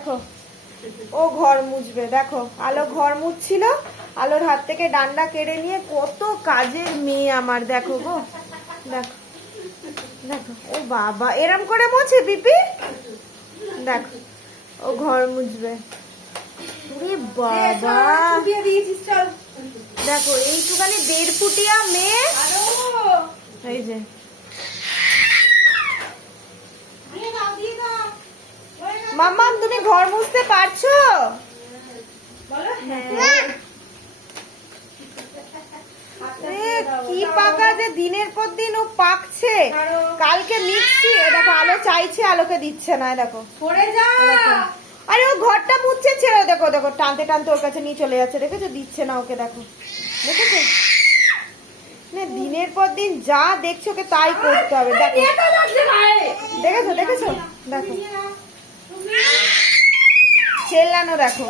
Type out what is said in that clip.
দেখো ও ঘর মুছবে। দেখো আলো ঘর মুছছিল, আলোর হাত থেকে ডান্ডা কেড়ে নিয়ে কত কাজের মেয়ে আমার। দেখো গো, দেখো দেখো, ও বাবা এরম করে মোছে পিপি। দেখো ও ঘর মুছবে। বাবা দেখো এইটুখানি 1.5 ফুটিয়া মেয়ে। এই যে মাম্মাম তুমি ঘর মুছতে পারছো? কি পাকা যে দিনের পর দিন ও পাকছে। কালকে মিক্সি দেখো আলো চাইছে, আলোকে দিচ্ছে না। দেখো আরে ও ঘরটা মুছছে ছেড়ে, দেখো দেখো টানতে টানতে ওর কাছে নিয়ে চলে যাচ্ছে। দেখেছো দিচ্ছে না ওকে। দেখো দেখেছো দিনের পর দিন যা দেখছো ওকে তাই করতে হবে। দেখো দেখেছো দেখেছো দেখো চেল্লানো দেখো।